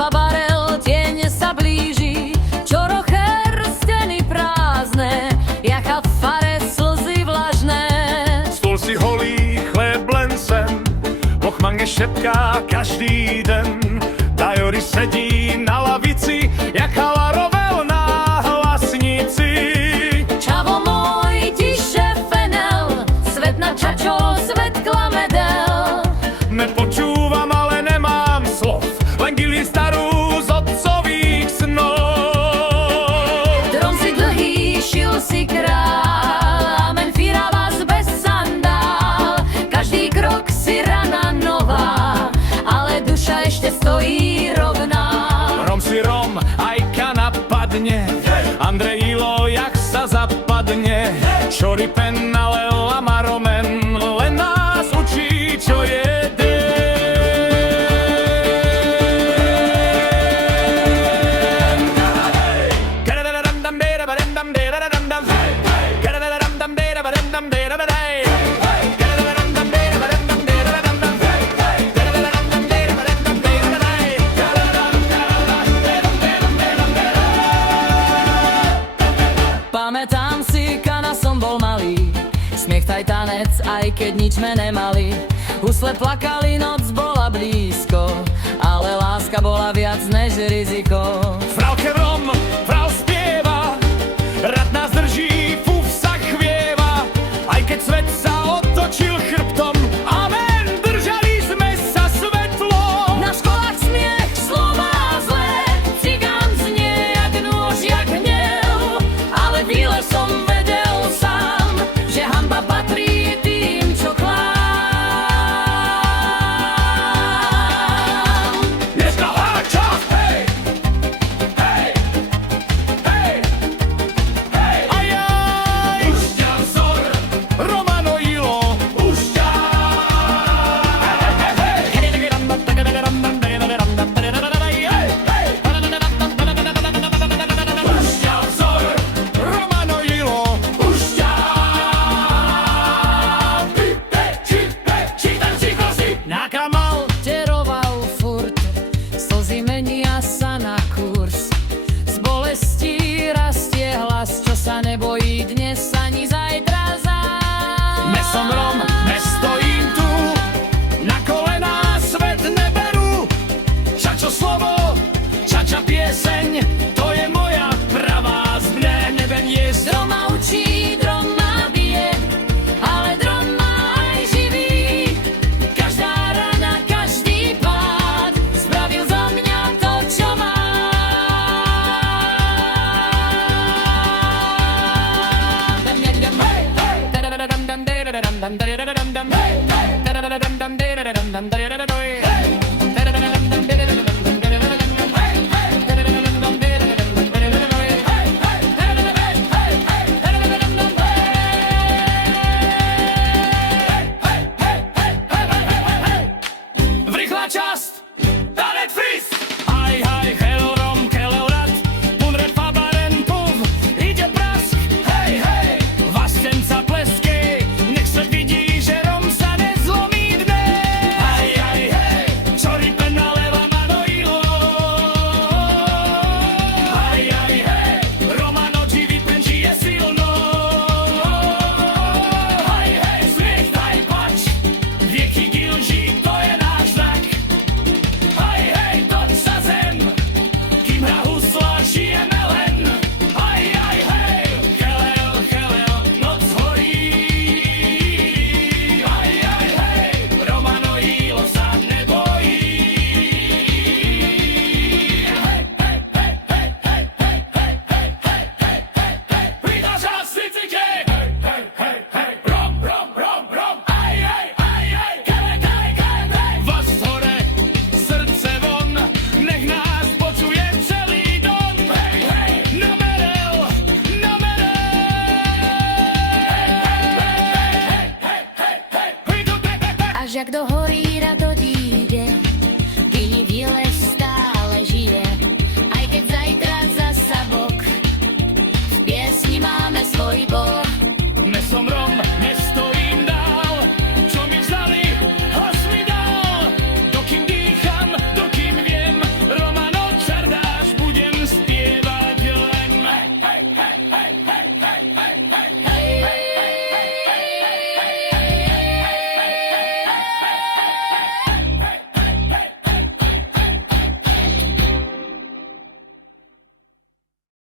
Alfa barel, tieň sa blíži, čorocher, steny prázdne, jaka fare, slzy vlažné. Stôl si holý, chléb len sem, Bochmange šepká každý den. Tajori sedí na lavici, jak Halarovel na hlasnici. Čavo môj, tiše fenel, svet na čačo, svet klamedel. Nepočúvam, ale nemám slov, len gili starú z otcových snov. Drom si dlhý, šil si král, amen fíra vás bez sandál. Každý krok si rana nová, ale duša ešte stojí rovná. Rom si rom, aj kana padne, Andrejilo, jak sa zapadne. Šoripen, ale lama romen, len nás učí, čo je Pamätám si, kana som bol malý, smiech taj tanec, aj keď nič sme nemali. Husle plakali, noc bola blízko, ale láska bola viac než riziko. Frauke rom, frau spieva, rad nás drží, fúf sa chvieva, aj keď svet sa otočil chrbtom. Amen, držali sme sa svetlom. Na školách smiech, slová zlé, cigán znie jak nôž, jak hnev, ale chvíle som vedel sám, že hanba patrí tým, čo klám. Dneska háča, hej, hej, hej, hej, ajaj. Už ťa vzor, Romano Ilo, už ťa. Už ťa vzor, Romano Ilo, už ťa. Na kamal teroval furt, slzy menia sa